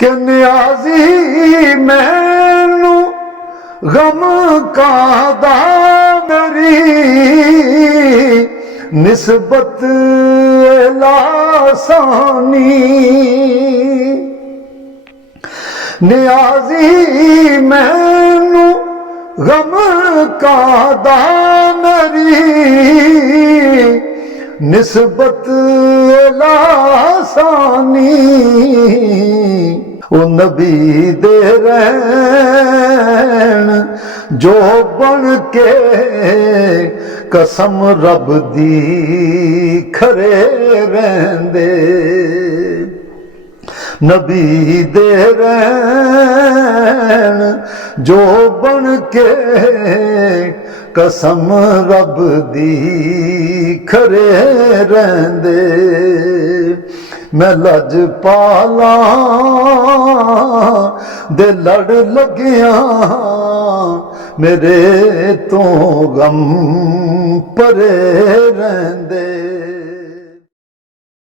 कि नियाजी मैनू गम कादा मेरी निस्बत लासानी। नियाजी मैनू गम कादा मेरी निस्बत लासानी। ओ नबी दे रैन जो बन के कसम रब दी खरे रहंदे। नबी दे रैन जो बन के कसम रब दी खरे रहंदे। मैं लजपाला दे लड़ लगिया मेरे तो गम परे रहंदे।